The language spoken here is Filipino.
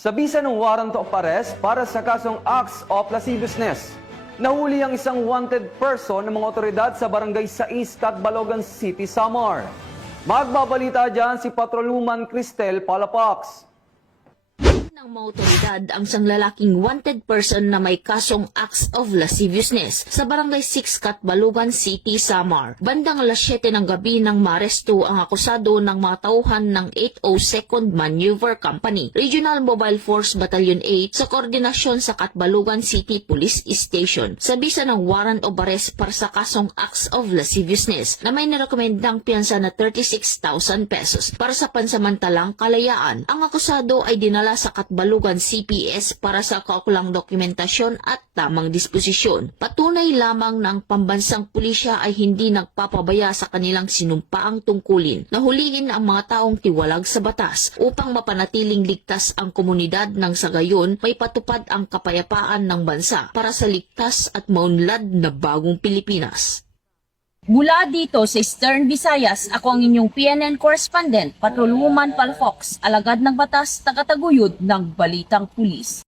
Sa bisa ng warrant of arrest para sa kasong acts of lasciviousness, nahuli ang isang wanted person ng mga otoridad sa barangay 6, Catbalogan City, Samar. Magbabalita dyan si Patrolwoman Cristel Palapax. Ng mga otoridad ang isang lalaking wanted person na may kasong acts of lasciviousness sa Barangay 6, Catbalogan City, Samar. Bandang alas 7 ng gabi nang maaresto ang akusado ng mga tauhan ng 802nd Maneuver Company, Regional Mobile Force Battalion 8 sa koordinasyon sa Catbalogan City Police Station sa bisa ng warrant of arrest para sa kasong acts of lasciviousness na may nirekomendang piyansa na 36,000 pesos para sa pansamantalang kalayaan. Ang akusado ay dinala sa Catbalogan CPS para sa kaukulang dokumentasyon at tamang disposisyon. Patunay lamang na ang pambansang pulisya ay hindi nagpapabaya sa kanilang sinumpaang tungkulin na hulihin ang mga taong tiwalag sa batas upang mapanatiling ligtas ang komunidad nang sa gayon may patupad ang kapayapaan ng bansa para sa ligtas at maunlad na bagong Pilipinas. Mula dito sa Eastern Visayas, ako ang inyong PNN correspondent, Patrolwoman Palafox, alagad ng batas, tagataguyod ng Balitang Pulis.